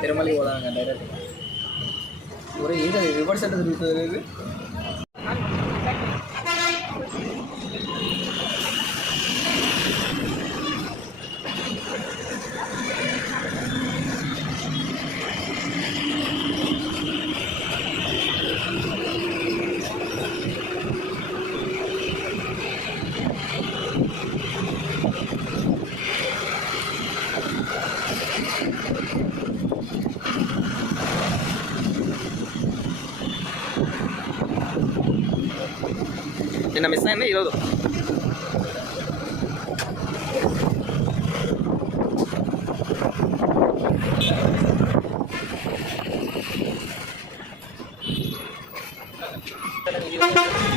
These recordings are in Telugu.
తిరుమలకి పోదాం డైరెక్ట్ ఊరే ఏంటి రివర్స్ అంటే తిరుగుతుంది నిన్న మిస్ అయింది ఈరోజు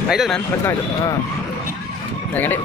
అవుతుంది మ్యాన్ ఖచ్చితంగా అవుతుంది ఎందుకంటే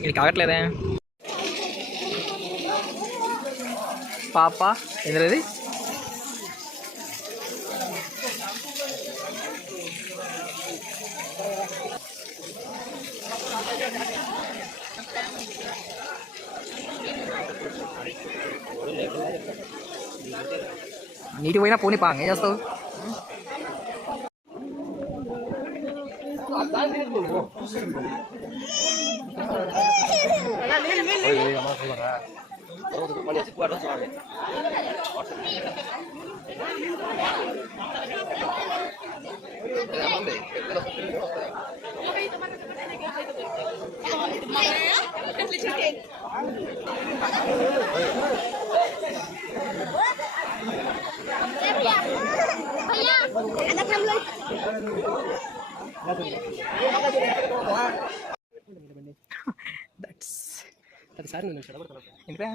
ఇది కాగట్లేదే పాప ఎదురది నీటి పోయినా పోనీ పా ఏం చేస్తావు ఏంటిరా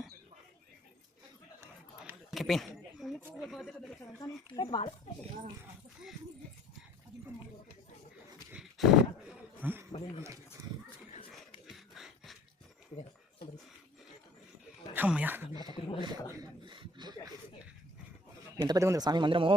పెయిన్ అమ్మయ్యా ఎంత పెద్దగా ఉంది స్వామి మందిరము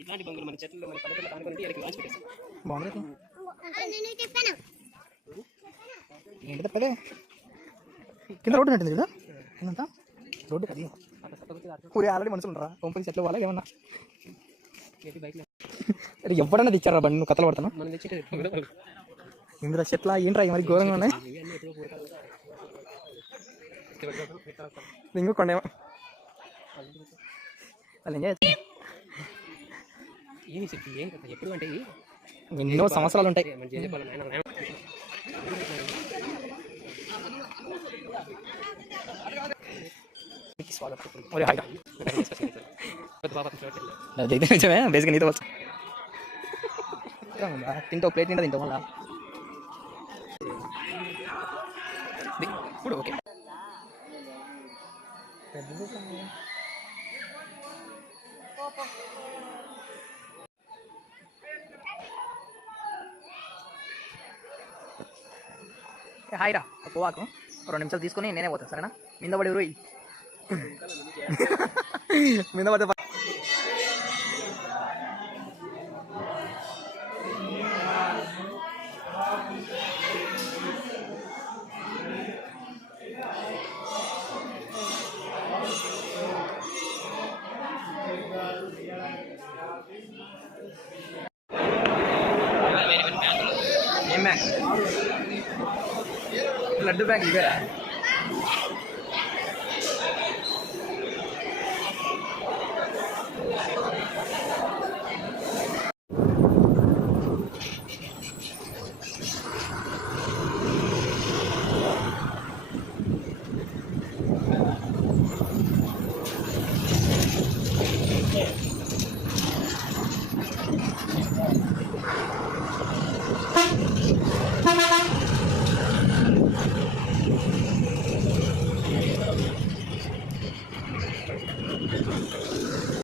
ఇట్లాంటి బంగులు మన చెట్లు మన పల్లెటూరు కానుకొని బాగుంది. ఏంటి తప్పదే కింద రోడ్డు నట్టింది చూడ కిందంతా రోడ్డు అది ఊరే ఆల్రెడీ మనుషులు ఉంటారా పంపి చెట్లు వాళ్ళ ఏమన్నా ఎవడన్నా తెచ్చారా బండి నువ్వు కథలు పడతాను ఇందులో చెట్ల ఏంట్రా మరి ఘోరంగా ఉన్నాయి ఇంకో కొండ వాళ్ళు ఎంజాయ్ ఎప్పుడు అంటే ఎన్నో సంవత్సరాలు ఉంటాయి. బేసిక్గా నీతో వచ్చు తింటావు ప్లేట్ నిండా తింటావు మళ్ళా ఇప్పుడు ఓకే హాయ్ రా పోవాకు 2 నిమిషాలు తీసుకొని నేనే పోతాను సరేనా మీద పడి రోయి మీద పడితే ఏం బ్యాంక్ లడ్డు బ్యాంక్ ఇవేరా